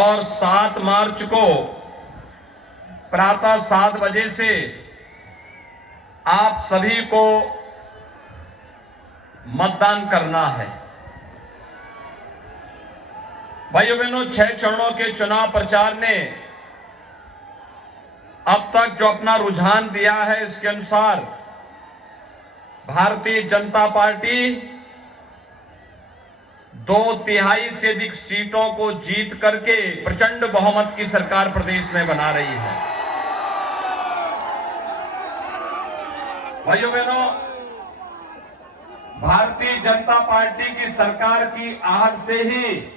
और 7 मार्च को प्रातः 7 बजे से आप सभी को मतदान करना है। भाइयों बहनों, 6 चरणों के चुनाव प्रचार ने अब तक जो अपना रुझान दिया है, इसके अनुसार भारतीय जनता पार्टी 2/3 से अधिक सीटों को जीत करके प्रचंड बहुमत की सरकार प्रदेश में बना रही है। भाइयों बहनों, भारतीय जनता पार्टी की सरकार की आहट से ही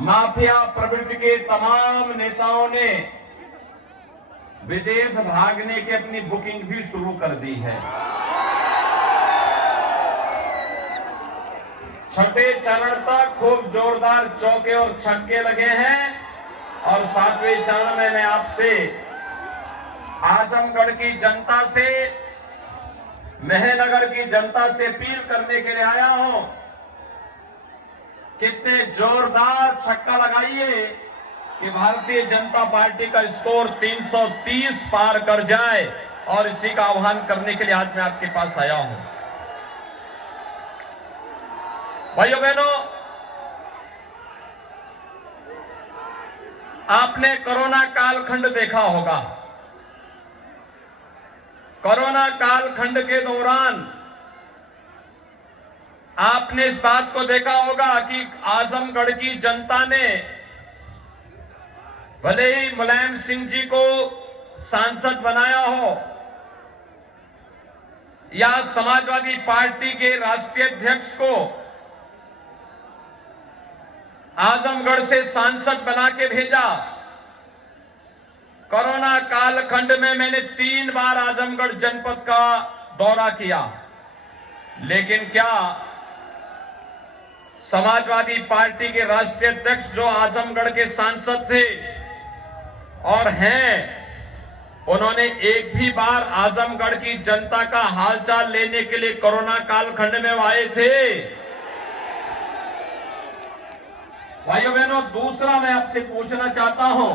माफिया प्रवृत्ति के तमाम नेताओं ने विदेश भागने की अपनी बुकिंग भी शुरू कर दी है। छठे चरण तक खूब जोरदार चौके और छक्के लगे हैं और 7वें चरण में मैं आपसे आजमगढ़ की जनता से, मेहनगर की जनता से अपील करने के लिए आया हूं। कितने जोरदार छक्का लगाइए कि भारतीय जनता पार्टी का स्कोर 330 पार कर जाए, और इसी का आह्वान करने के लिए आज मैं आपके पास आया हूं। भाइयों बहनों, आपने कोरोना कालखंड देखा होगा। कोरोना कालखंड के दौरान आपने इस बात को देखा होगा कि आजमगढ़ की जनता ने भले ही मुलायम सिंह जी को सांसद बनाया हो या समाजवादी पार्टी के राष्ट्रीय अध्यक्ष को आजमगढ़ से सांसद बना के भेजा, कोरोना कालखंड में मैंने 3 बार आजमगढ़ जनपद का दौरा किया, लेकिन क्या समाजवादी पार्टी के राष्ट्रीय अध्यक्ष जो आजमगढ़ के सांसद थे और हैं, उन्होंने एक भी बार आजमगढ़ की जनता का हालचाल लेने के लिए कोरोना कालखंड में आए थे? भाइयों बहनों, दूसरा मैं आपसे पूछना चाहता हूं,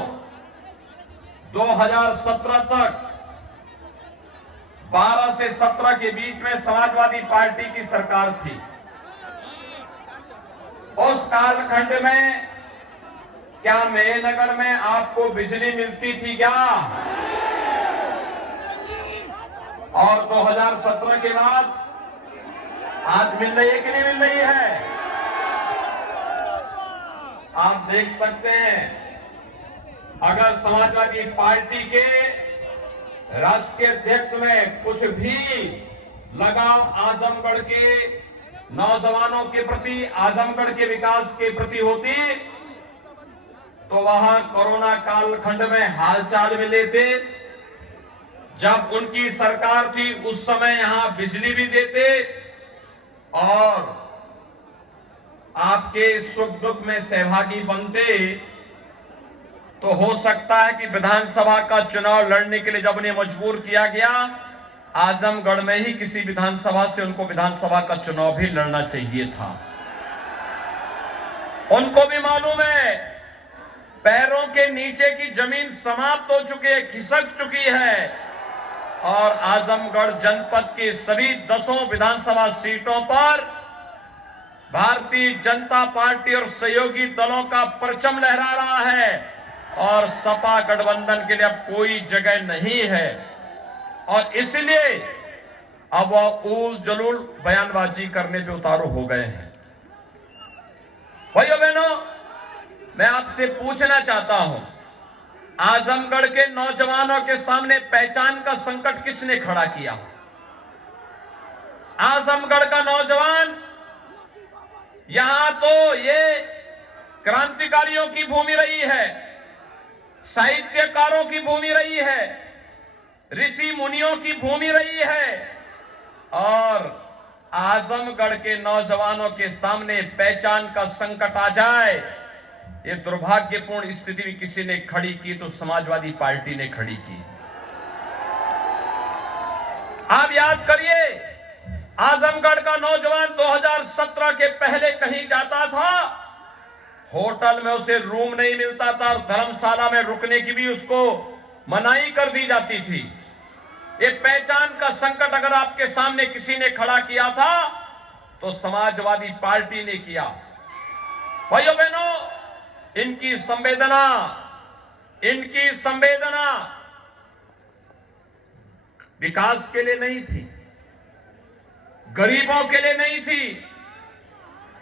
2017 तक 12 से 17 के बीच में समाजवादी पार्टी की सरकार थी। उस कालखंड में क्या मेहनगर में आपको बिजली मिलती थी क्या? और 2017 के बाद आज मिल रही है कि नहीं मिल रही है? आप देख सकते हैं, अगर समाजवादी पार्टी के राष्ट्रीय अध्यक्ष में कुछ भी लगाव आजमगढ़ के नौजवानों के प्रति, आजमगढ़ के विकास के प्रति होती, तो वहां कोरोना कालखंड में हालचाल में लेते। जब उनकी सरकार थी उस समय यहां बिजली भी देते और आपके सुख दुख में सहभागी बनते। तो हो सकता है कि विधानसभा का चुनाव लड़ने के लिए जब उन्हें मजबूर किया गया, आजमगढ़ में ही किसी विधानसभा से उनको विधानसभा का चुनाव भी लड़ना चाहिए था। उनको भी मालूम है पैरों के नीचे की जमीन समाप्त हो चुकी है, खिसक चुकी है, और आजमगढ़ जनपद की सभी 10 विधानसभा सीटों पर भारतीय जनता पार्टी और सहयोगी दलों का परचम लहरा रहा है और सपा गठबंधन के लिए अब कोई जगह नहीं है। और इसलिए अब वह उल जलूल बयानबाजी करने पे उतारू हो गए हैं। भाइयों बहनों, मैं आपसे पूछना चाहता हूं, आजमगढ़ के नौजवानों के सामने पहचान का संकट किसने खड़ा किया? आजमगढ़ का नौजवान, यहां तो ये क्रांतिकारियों की भूमि रही है, साहित्यकारों की भूमि रही है, ऋषि मुनियों की भूमि रही है, और आजमगढ़ के नौजवानों के सामने पहचान का संकट आ जाए, ये दुर्भाग्यपूर्ण स्थिति भी किसी ने खड़ी की तो समाजवादी पार्टी ने खड़ी की। आप याद करिए, आजमगढ़ का नौजवान 2017 के पहले कहीं जाता था, होटल में उसे रूम नहीं मिलता था और धर्मशाला में रुकने की भी उसको मनाही कर दी जाती थी। ये पहचान का संकट अगर आपके सामने किसी ने खड़ा किया था तो समाजवादी पार्टी ने किया। भाइयों बहनों, इनकी संवेदना विकास के लिए नहीं थी, गरीबों के लिए नहीं थी,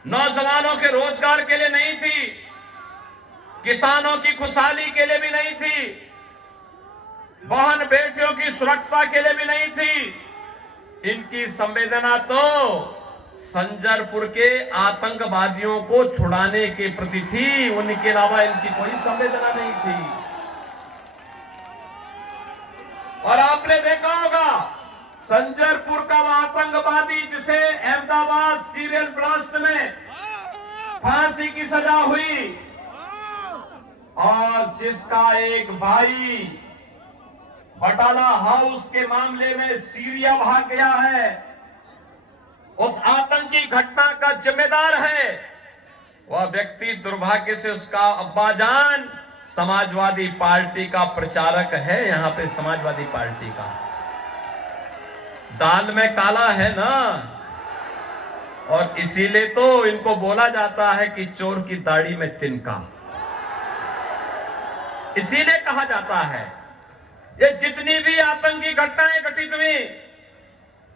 नौजवानों के रोजगार के लिए नहीं थी, किसानों की खुशहाली के लिए भी नहीं थी, बहन बेटियों की सुरक्षा के लिए भी नहीं थी। इनकी संवेदना तो संजरपुर के आतंकवादियों को छुड़ाने के प्रति थी, उनके अलावा इनकी कोई संवेदना नहीं थी। और आपने देखा होगा संजरपुर का वो आतंकवादी जिसे अहमदाबाद सीरियल ब्लास्ट में फांसी की सजा हुई और जिसका एक भाई बटाला हाउस के मामले में सीरिया भाग गया है, उस आतंकी घटना का जिम्मेदार है वह व्यक्ति, दुर्भाग्य से उसका अब्बाजान समाजवादी पार्टी का प्रचारक है। यहां पे समाजवादी पार्टी का दाल में काला है ना, और इसीलिए तो इनको बोला जाता है कि चोर की दाढ़ी में तिनका, इसीलिए कहा जाता है। ये जितनी भी आतंकी घटनाएं घटित हुई,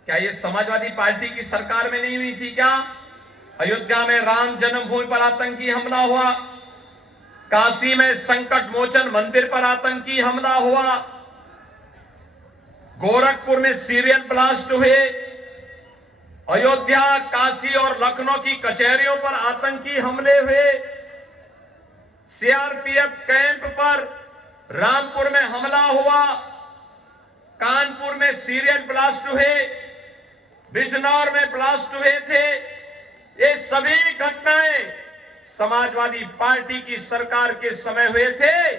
क्या ये समाजवादी पार्टी की सरकार में नहीं हुई थी क्या? अयोध्या में राम जन्मभूमि पर आतंकी हमला हुआ, काशी में संकट मोचन मंदिर पर आतंकी हमला हुआ, गोरखपुर में सीरियल ब्लास्ट हुए, अयोध्या, काशी और लखनऊ की कचहरियों पर आतंकी हमले हुए, सीआरपीएफ कैंप पर रामपुर में हमला हुआ, कानपुर में सीरियल ब्लास्ट हुए, बिजनौर में ब्लास्ट हुए थे। ये सभी घटनाएं समाजवादी पार्टी की सरकार के समय हुए थे।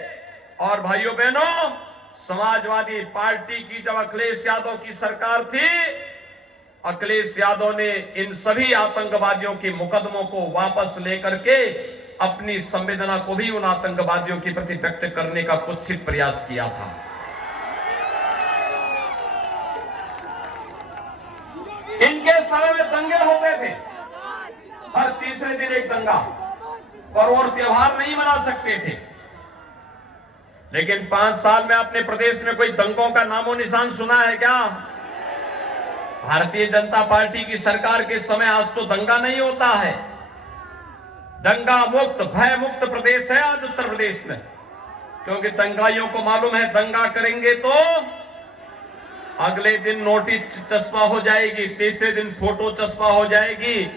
और भाइयों बहनों, समाजवादी पार्टी की जब अखिलेश यादव की सरकार थी, अखिलेश यादव ने इन सभी आतंकवादियों के मुकदमों को वापस लेकर के अपनी संवेदना को भी उन आतंकवादियों के प्रति व्यक्त करने का कुत्सित प्रयास किया था। इनके समय में दंगे होते थे, हर तीसरे दिन एक दंगा, और त्योहार नहीं मना सकते थे। लेकिन 5 साल में अपने प्रदेश में कोई दंगों का नामो निशान सुना है क्या? भारतीय जनता पार्टी की सरकार के समय आज तो दंगा नहीं होता है। दंगा मुक्त, भय मुक्त प्रदेश है आज उत्तर प्रदेश में, क्योंकि दंगाइयों को मालूम है दंगा करेंगे तो अगले दिन नोटिस चस्पा हो जाएगी, तीसरे दिन फोटो चस्पा हो जाएगी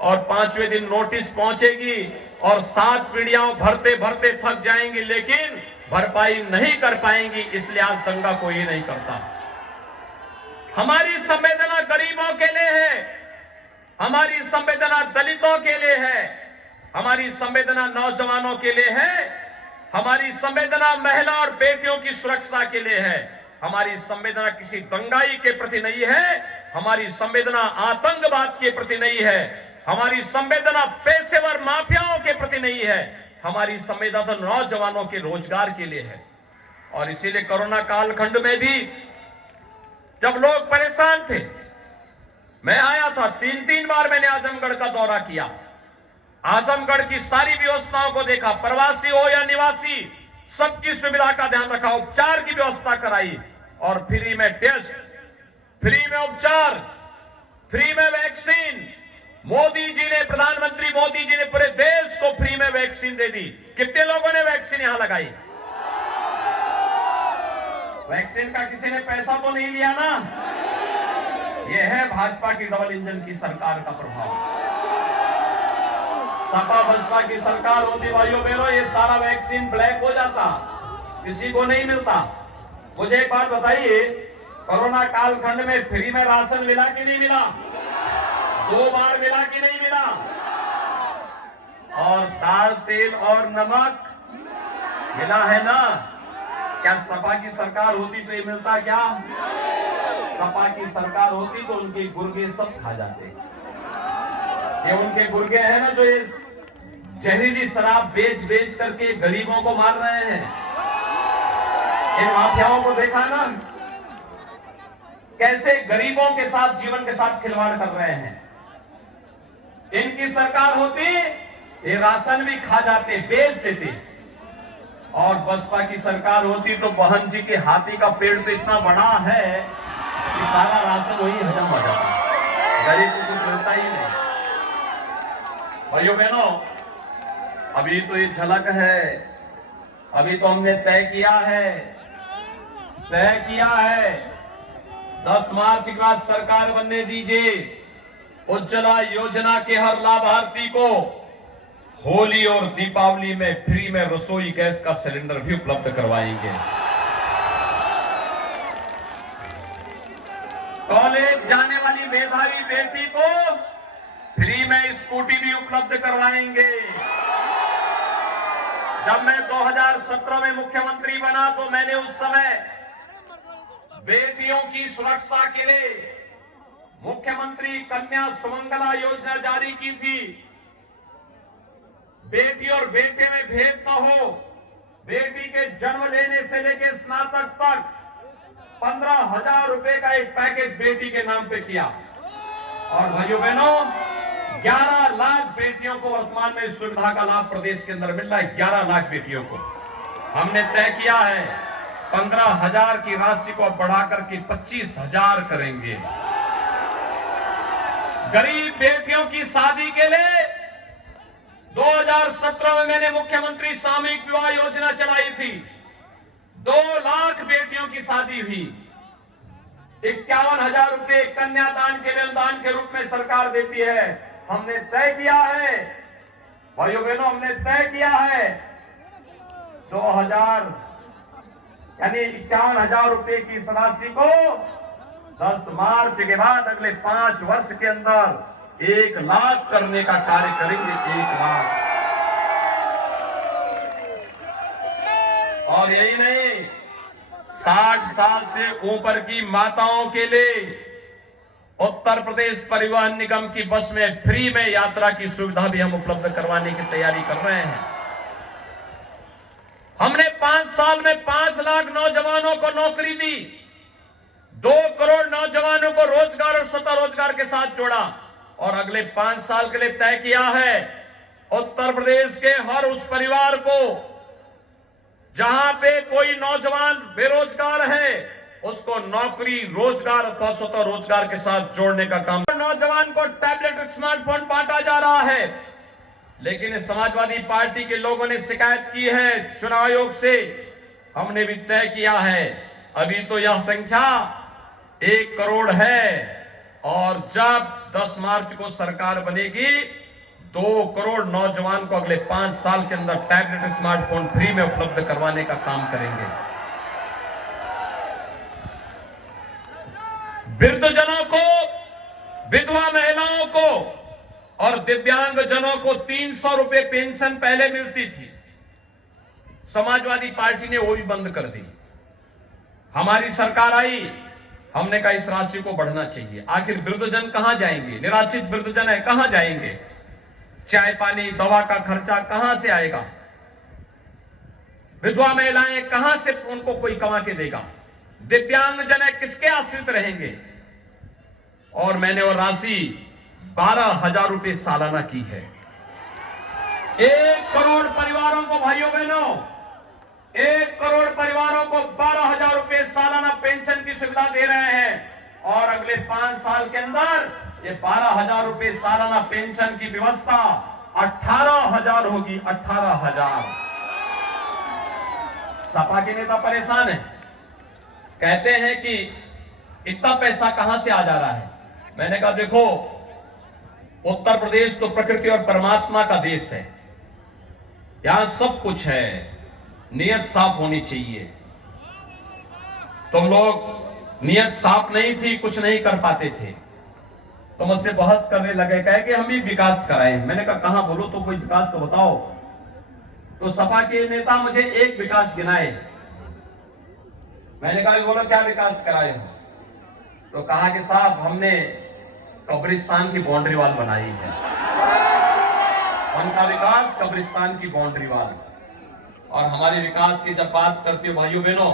और 5वें दिन नोटिस पहुंचेगी और 7 पीढ़ियां भरते भरते थक जाएंगी, लेकिन भरपाई नहीं कर पाएंगी। इसलिए आज दंगा कोई नहीं करता। हमारी संवेदना गरीबों के लिए है, हमारी संवेदना दलितों के लिए है, हमारी संवेदना नौजवानों के लिए है, हमारी संवेदना महिला और बेटियों की सुरक्षा के लिए है। हमारी संवेदना किसी दंगाई के प्रति नहीं है, हमारी संवेदना आतंकवाद के प्रति नहीं है, हमारी संवेदना पेशेवर माफियाओं के प्रति नहीं है, हमारी संवेदना तो नौजवानों के रोजगार के लिए है। और इसीलिए कोरोना कालखंड में भी जब लोग परेशान थे, मैं आया था, 3 बार मैंने आजमगढ़ का दौरा किया, आजमगढ़ की सारी व्यवस्थाओं को देखा, प्रवासी हो या निवासी सबकी सुविधा का ध्यान रखा, उपचार की व्यवस्था कराई और फ्री में टेस्ट, फ्री में उपचार, फ्री में वैक्सीन। मोदी जी ने, प्रधानमंत्री मोदी जी ने पूरे देश को फ्री में वैक्सीन दे दी। कितने लोगों ने वैक्सीन यहां लगाई? वैक्सीन का किसी ने पैसा तो नहीं लिया ना? यह है भाजपा की डबल इंजन की सरकार का प्रभाव। सपा बसपा की सरकार होती भाइयों बहनों, ये सारा वैक्सीन ब्लैक हो जाता, किसी को नहीं मिलता। मुझे एक बात बताइए, कोरोना कालखंड में फ्री में राशन मिला कि नहीं मिला? 2 बार मिला कि नहीं मिला? और दाल, तेल और नमक मिला है ना? क्या सपा की सरकार होती तो ये मिलता क्या? सपा की सरकार होती तो उनके गुर्गे सब खा जाते। ये उनके गुर्गे हैं ना, जो ये जहरीली शराब बेच बेच करके गरीबों को मार रहे हैं। इन माफियाओं को देखा ना, कैसे गरीबों के साथ, जीवन के साथ खिलवाड़ कर रहे हैं। इनकी सरकार होती ये राशन भी खा जाते, बेच देते। और बसपा की सरकार होती तो बहन जी के हाथी का पेड़ तो इतना बड़ा है कि सारा राशन वही हजम हो जाता, गरीब को कुछ मिलता ही नहीं। भाइयों बहनों, अभी तो ये झलक है, अभी तो हमने तय किया है 10 मार्च के बाद सरकार बनने दीजिए। उज्ज्वला योजना के हर लाभार्थी को होली और दीपावली में फ्री में रसोई गैस का सिलेंडर भी उपलब्ध करवाएंगे। कॉलेज जाने वाली मेधावी बेटी को फ्री में स्कूटी भी उपलब्ध करवाएंगे। जब मैं 2017 में मुख्यमंत्री बना तो मैंने उस समय बेटियों की सुरक्षा के लिए मुख्यमंत्री कन्या सुमंगला योजना जारी की थी। बेटी और बेटे में भेद न हो, बेटी के जन्म लेने से लेकर स्नातक तक 15,000 रुपए का एक पैकेज बेटी के नाम पे किया। और भाइयों बहनों, 11 लाख बेटियों को वर्तमान में इस सुविधा का लाभ प्रदेश के अंदर मिल रहा है। 11 लाख बेटियों को हमने तय किया है 15,000 की राशि को बढ़ाकर के 25,000 करेंगे। गरीब बेटियों की शादी के लिए 2017 में मैंने मुख्यमंत्री सामूहिक विवाह योजना चलाई थी। 2 लाख बेटियों की शादी हुई। 51,000 रुपए कन्यादान के लिए अनुदान के रूप में सरकार देती है। हमने तय किया है भाइयों बहनों, हमने तय किया है 2000 यानी 51,000 रुपए की इस राशि को 10 मार्च के बाद अगले 5 वर्ष के अंदर 1 लाख करने का कार्य करेंगे। 1 लाख। और यही नहीं, 60 साल से ऊपर की माताओं के लिए उत्तर प्रदेश परिवहन निगम की बस में फ्री में यात्रा की सुविधा भी हम उपलब्ध करवाने की तैयारी कर रहे हैं। हमने 5 साल में 5 लाख नौजवानों को नौकरी दी, 2 करोड़ नौजवानों को रोजगार और स्वतः रोजगार के साथ जोड़ा। और अगले 5 साल के लिए तय किया है उत्तर प्रदेश के हर उस परिवार को जहां पे कोई नौजवान बेरोजगार है उसको नौकरी, रोजगार अथवा स्वतः रोजगार के साथ जोड़ने का काम। नौजवान को टैबलेट, स्मार्टफोन बांटा जा रहा है, लेकिन समाजवादी पार्टी के लोगों ने शिकायत की है चुनाव आयोग से। हमने भी तय किया है, अभी तो यह संख्या 1 करोड़ है और जब 10 मार्च को सरकार बनेगी 2 करोड़ नौजवान को अगले 5 साल के अंदर टैबलेट, स्मार्टफोन फ्री में उपलब्ध करवाने का काम करेंगे। वृद्धजनों को, विधवा महिलाओं को और दिव्यांग जनों को 300 रुपए पेंशन पहले मिलती थी, समाजवादी पार्टी ने वो भी बंद कर दी। हमारी सरकार आई, हमने कहा इस राशि को बढ़ना चाहिए। आखिर वृद्धजन कहां जाएंगे? निराश्रित वृद्धजन है, कहां जाएंगे? चाय पानी दवा का खर्चा कहां से आएगा? विधवा महिलाएं कहां से उनको कोई कमा के देगा? दिव्यांग जन है, किसके आश्रित रहेंगे? और मैंने वो राशि 12,000 रुपए सालाना की है। 1 करोड़ परिवारों को, भाइयों बहनों, 1 करोड़ परिवारों को 12,000 रुपए सालाना पेंशन की सुविधा दे रहे हैं। और अगले 5 साल के अंदर ये 12,000 रुपए सालाना पेंशन की व्यवस्था 18,000 होगी। 18,000। सपा के नेता परेशान है, कहते हैं कि इतना पैसा कहां से आ जा रहा है। मैंने कहा देखो, उत्तर प्रदेश तो प्रकृति और परमात्मा का देश है, यहां सब कुछ है, नियत साफ होनी चाहिए। तुम लोग नियत साफ नहीं थी, कुछ नहीं कर पाते थे, तो मुझसे बहस करने लगे, कहे कि हम ही विकास कराएं। मैंने कहा कहां, बोलो तो कोई विकास तो बताओ। तो सपा के नेता मुझे एक विकास गिनाए। मैंने कहा बोलो क्या विकास कराए हो? तो कहा कि साहब हमने कब्रिस्तान की बाउंड्री वॉल बनाई है उनका विकास कब्रिस्तान की बाउंड्री वाला। और हमारे विकास की जब बात करती हो भाइयों बहनों,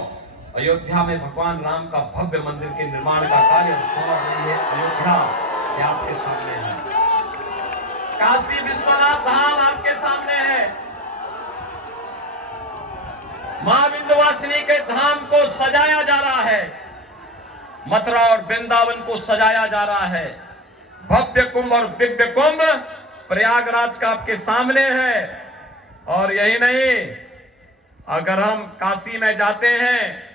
अयोध्या में भगवान राम का भव्य मंदिर के निर्माण का कार्य शुरू हो रही है। अयोध्या ये आपके सामने है, काशी विश्वनाथ धाम आपके सामने है, मां विंध्यवासिनी के धाम को सजाया जा रहा है, मथुरा और वृंदावन को सजाया जा रहा है, भव्य कुंभ और दिव्य कुंभ प्रयागराज का आपके सामने है। और यही नहीं, अगर हम काशी में जाते हैं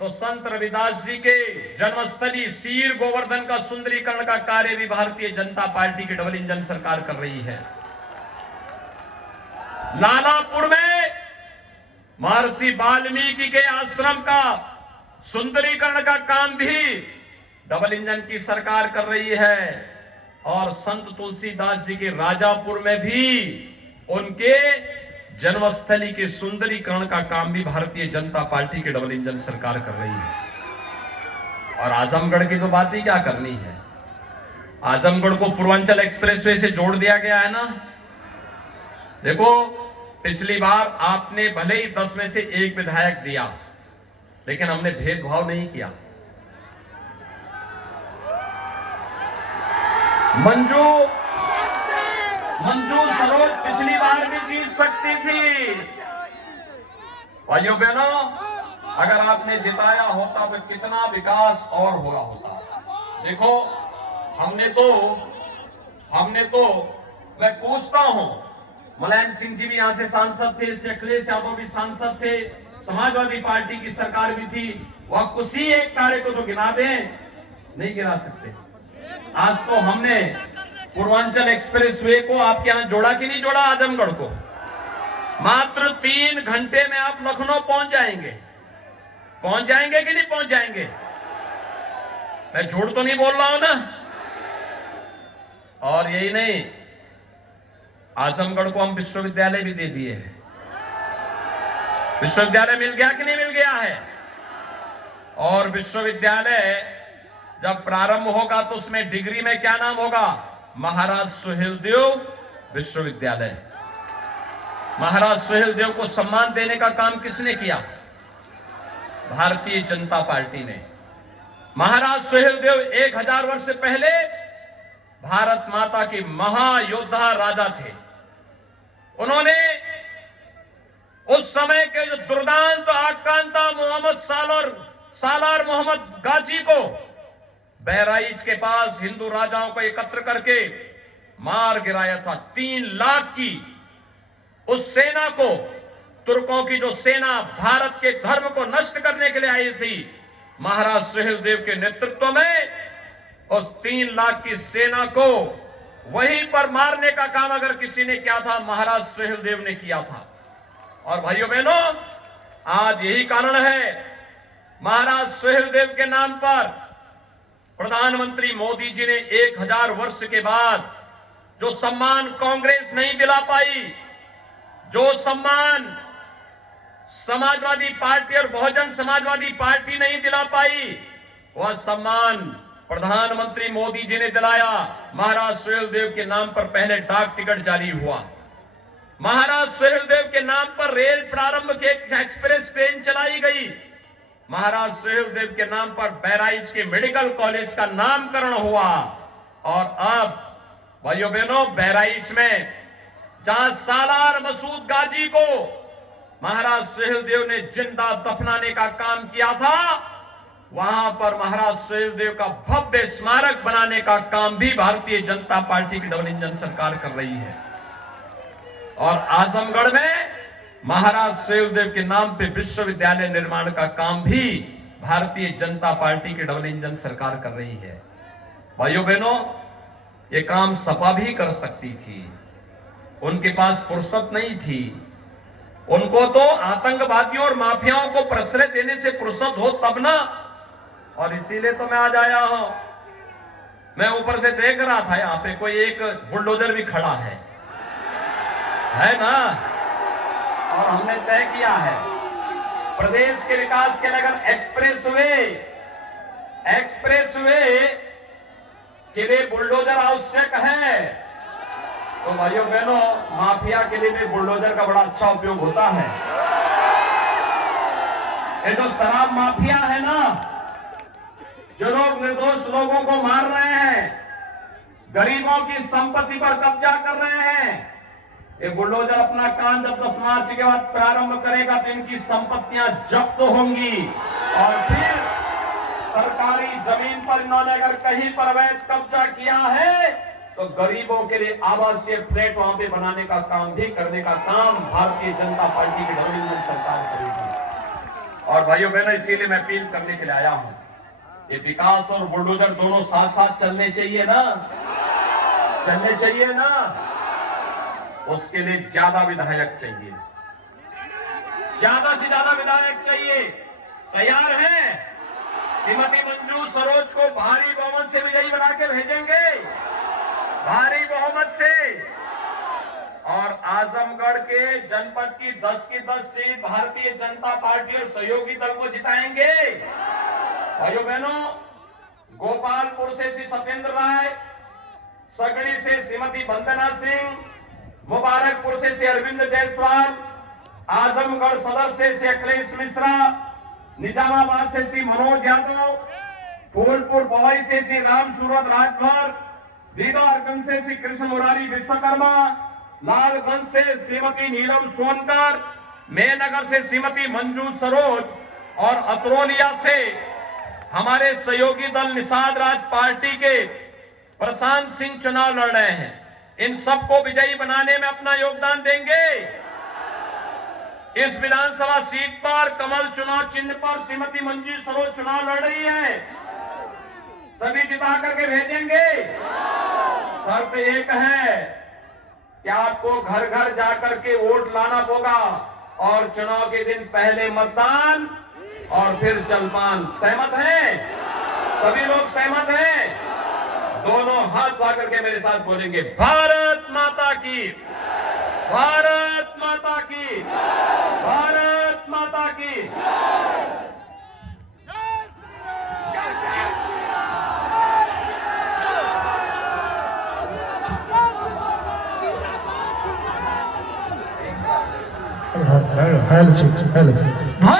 तो संत रविदास जी के जन्मस्थली शीर गोवर्धन का सुंदरीकरण का कार्य भी भारतीय जनता पार्टी की डबल इंजन सरकार कर रही है। लालापुर में महर्षि वाल्मीकि के आश्रम का सुंदरीकरण का काम भी डबल इंजन की सरकार कर रही है। और संत तुलसीदास जी के राजापुर में भी उनके जन्मस्थली के सुंदरीकरण का काम भी भारतीय जनता पार्टी की डबल इंजन सरकार कर रही है। और आजमगढ़ की तो बात ही क्या करनी है, आजमगढ़ को पूर्वांचल एक्सप्रेसवे से जोड़ दिया गया है ना। देखो, पिछली बार आपने भले ही 10 में से 1 विधायक दिया, लेकिन हमने भेदभाव नहीं किया। मंजू सरोज पिछली बार भी जीत सकती थी। भाइयों बहनों, अगर आपने जिताया होता तो कितना विकास और हुआ होता। देखो, हमने तो मैं पूछता हूं, मुलायम सिंह जी भी यहां से सांसद थे, अखिलेश यादव भी सांसद थे, समाजवादी पार्टी की सरकार भी थी, वह किसी एक कार्य को तो गिना दें, नहीं गिना सकते। आज तो हमने पूर्वांचल एक्सप्रेसवे को आपके यहां जोड़ा कि नहीं जोड़ा, आजमगढ़ को। मात्र 3 घंटे में आप लखनऊ पहुंच जाएंगे कि नहीं पहुंच जाएंगे? मैं झूठ तो नहीं बोल रहा हूं ना। और यही नहीं, आजमगढ़ को हम विश्वविद्यालय भी दे दिए हैं। विश्वविद्यालय मिल गया कि नहीं मिल गया है? और विश्वविद्यालय जब प्रारंभ होगा तो उसमें डिग्री में क्या नाम होगा? महाराज सुहेलदेव विश्वविद्यालय। महाराज सुहेलदेव को सम्मान देने का काम किसने किया? भारतीय जनता पार्टी ने। महाराज सुहेलदेव 1000 वर्ष से पहले भारत माता के महायोद्धा राजा थे। उन्होंने उस समय के जो दुर्दांत आक्रांता मोहम्मद सालार मोहम्मद गाजी को बहराइच के पास हिंदू राजाओं को एकत्र करके मार गिराया था। 3 लाख की उस सेना को, तुर्कों की जो सेना भारत के धर्म को नष्ट करने के लिए आई थी, महाराज सुहेलदेव के नेतृत्व में उस 3 लाख की सेना को वहीं पर मारने का काम अगर किसी ने किया था, महाराज सुहेलदेव ने किया था। और भाइयों बहनों, आज यही कारण है, महाराज सुहेलदेव के नाम पर प्रधानमंत्री मोदी जी ने 1000 वर्ष के बाद जो सम्मान कांग्रेस नहीं दिला पाई, जो सम्मान समाजवादी पार्टी और बहुजन समाजवादी पार्टी नहीं दिला पाई, वह सम्मान प्रधानमंत्री मोदी जी ने दिलाया। महाराज सुहेलदेव के नाम पर पहले डाक टिकट जारी हुआ, महाराज सुहेलदेव के नाम पर रेल प्रारंभ के एक्सप्रेस ट्रेन चलाई गई, महाराज सुहेलदेव के नाम पर बहराइच के मेडिकल कॉलेज का नामकरण हुआ। और अब भाइयों बहनों, बहराइच में जहां सालार मसूद गाजी को महाराज सुहेलदेव ने जिंदा दफनाने का काम किया था, वहां पर महाराज सुहेलदेव का भव्य स्मारक बनाने का काम भी भारतीय जनता पार्टी की डबल इंजन सरकार कर रही है। और आजमगढ़ में महाराज सुहेलदेव के नाम पे विश्वविद्यालय निर्माण का काम भी भारतीय जनता पार्टी की डबल इंजन सरकार कर रही है। भाइयों बहनों, ये काम सपा भी कर सकती थी, उनके पास फुर्सत नहीं थी। उनको तो आतंकवादियों और माफियाओं को प्रश्रय देने से फुर्सत हो तब ना। और इसीलिए तो मैं आज आया हूं। मैं ऊपर से देख रहा था, यहां पे कोई एक बुलडोजर भी खड़ा है ना। और हमने तय किया है, प्रदेश के विकास के लिए अगर एक्सप्रेसवे के लिए बुलडोजर आवश्यक है तो भाइयों बहनों, माफिया के लिए भी बुलडोजर का बड़ा अच्छा उपयोग होता है। ये जो शराब माफिया है ना, जो लोग निर्दोष लोगों को मार रहे हैं, गरीबों की संपत्ति पर कब्जा कर रहे हैं, ये बुलडोजर अपना काम जब 10 मार्च के बाद प्रारंभ करेगा तो इनकी संपत्तियां जब्त होंगी और फिर सरकारी जमीन पर इन्होंने अगर कहीं पर अवैध कब्जा किया है तो गरीबों के लिए आवासीय फ्लैट वहां पे बनाने का काम भी करने का काम भारतीय जनता पार्टी की गवर्नमेंट सरकार करेगी। और भाइयों बहनों, इसीलिए मैं अपील करने के लिए आया हूं, ये विकास और बुलडोजर दोनों साथ साथ चलने चाहिए ना, चलने चाहिए ना। उसके लिए ज्यादा विधायक चाहिए, ज्यादा से ज्यादा विधायक चाहिए। तैयार हैं? श्रीमती मंजू सरोज को भारी बहुमत से विजयी बना के भेजेंगे, भारी बहुमत से। और आजमगढ़ के जनपद की 10 सीट भारतीय जनता पार्टी और सहयोगी दल को जिताएंगे। भाइयों बहनों, गोपालपुर से श्री सत्येंद्र राय, सगड़ी से श्रीमती वंदना सिंह, मुबारकपुर से श्री अरविंद जायसवाल, आजमगढ़ सदर से श्री अखिलेश मिश्रा, निजामाबाद से श्री मनोज यादव, फूलपुर पवई से श्री राम सूरत राजभर, दीदारगंज से श्री कृष्ण मुरारी विश्वकर्मा, लालगंज से श्रीमती नीलम सोनकर, मेनगर से श्रीमती मंजू सरोज और अतरोलिया से हमारे सहयोगी दल निषाद राज पार्टी के प्रशांत सिंह चुनाव लड़ रहे हैं। इन सबको विजयी बनाने में अपना योगदान देंगे। इस विधानसभा सीट पर कमल चुनाव चिन्ह पर श्रीमती मंजू सरोज चुनाव लड़ रही है, सभी जिता करके भेजेंगे। शर्त एक है कि आपको घर घर जाकर के वोट लाना होगा और चुनाव के दिन पहले मतदान और फिर जलपान। सहमत हैं? सभी लोग सहमत हैं? दोनों हाथ उठा करके मेरे साथ बोलेंगे, भारत माता की, भारत माता की, भारत माता की। हेलो।